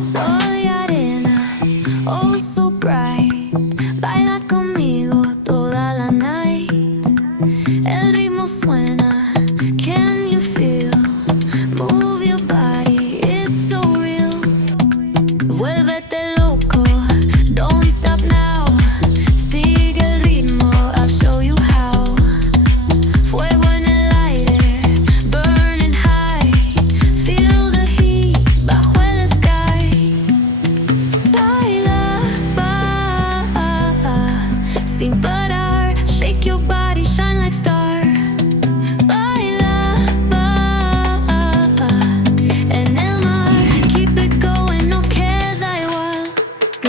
Sol y arena, oh so bright. Baila conmigo toda la night. El ritmo suena, can you feel? Move your body, it's so real. Vuélvete loco, don't stop now. Sigue el ritmo, I'll show you how. Fuego en el aire, burning high. Feel the heat bajo el sky. Baila, sin parar.